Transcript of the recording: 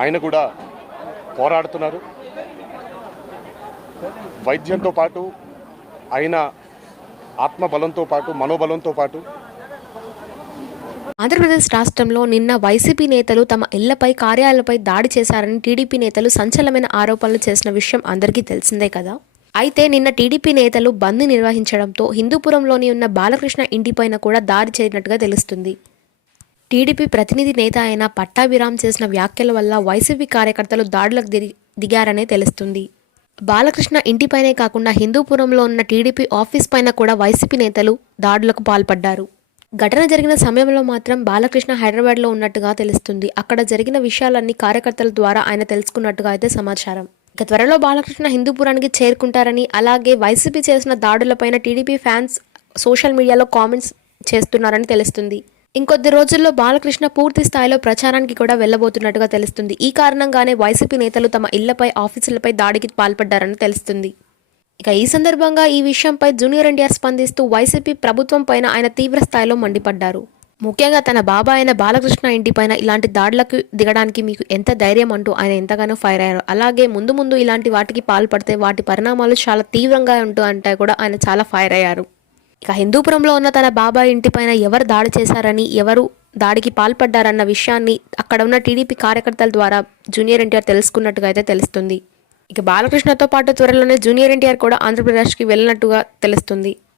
ఆయన కూడా పోరాడుతున్నారు. వైద్యంతో పాటు ఆయన ఆత్మబలంతో పాటు మనోబలంతో పాటు ఆంధ్రప్రదేశ్ రాష్ట్రంలో నిన్న వైసీపీ నేతలు తమ ఇళ్లపై కార్యాలయాలపై దాడి చేశారని టీడీపీ నేతలు సంచలనమైన ఆరోపణలు చేసిన విషయం అందరికీ తెలిసిందే కదా. అయితే నిన్న టీడీపీ నేతలు బంద్ నిర్వహించడంతో హిందూపురంలోని ఉన్న బాలకృష్ణ ఇంటిపైన కూడా దాడి చేసినట్టుగా తెలుస్తుంది. టీడీపీ ప్రతినిధి నేత అయిన పట్టాభిరామ్ చేసిన వ్యాఖ్యల వల్ల వైసీపీ కార్యకర్తలు దాడులకు దిగారనే తెలుస్తుంది. బాలకృష్ణ ఇంటిపైనే కాకుండా హిందూపురంలో ఉన్న టీడీపీ ఆఫీస్ పైన కూడా వైసీపీ నేతలు దాడులకు పాల్పడ్డారు. ఘటన జరిగిన సమయంలో మాత్రం బాలకృష్ణ హైదరాబాద్లో ఉన్నట్టుగా తెలుస్తుంది. అక్కడ జరిగిన విషయాలన్నీ కార్యకర్తల ద్వారా ఆయన తెలుసుకున్నట్టుగా అయితే సమాచారం. ఇక త్వరలో బాలకృష్ణ హిందూపురానికి చేరుకుంటారని, అలాగే వైసీపీ చేసిన దాడులపైన టీడీపీ ఫ్యాన్స్ సోషల్ మీడియాలో కామెంట్స్ చేస్తున్నారని తెలుస్తుంది. ఇంకొద్ది రోజుల్లో బాలకృష్ణ పూర్తి స్థాయిలో ప్రచారానికి కూడా వెళ్లబోతున్నట్టుగా తెలుస్తుంది. ఈ కారణంగానే వైసీపీ నేతలు తమ ఇళ్లపై, ఆఫీసులపై దాడికి పాల్పడ్డారని తెలుస్తుంది. ఇక ఈ సందర్భంగా ఈ విషయంపై జూనియర్ ఎన్టీఆర్ స్పందిస్తూ వైసీపీ ప్రభుత్వం పైన ఆయన తీవ్ర స్థాయిలో మండిపడ్డారు. ముఖ్యంగా తన బాబాయ్ అయిన బాలకృష్ణ ఇంటిపైన ఇలాంటి దాడులకు దిగడానికి మీకు ఎంత ధైర్యం అంటూ ఆయన ఎంతగానో ఫైర్ అయ్యారు. అలాగే ముందు ఇలాంటి వాటికి పాల్పడితే వాటి పరిణామాలు చాలా తీవ్రంగా ఉంటూ అంటే కూడా ఆయన చాలా ఫైర్ అయ్యారు. ఇక హిందూపురంలో ఉన్న తన బాబాయ్ ఇంటిపైన ఎవరు దాడి చేశారని, ఎవరు దాడికి పాల్పడ్డారన్న విషయాన్ని అక్కడ ఉన్న టీడీపీ కార్యకర్తల ద్వారా జూనియర్ ఎన్టీఆర్ తెలుసుకున్నట్టుగా అయితే తెలుస్తుంది. ఇక బాలకృష్ణతో పాటు త్వరలోనే జూనియర్ ఎన్టీఆర్ కూడా ఆంధ్రప్రదేశ్కి వెళ్ళినట్టుగా తెలుస్తుంది.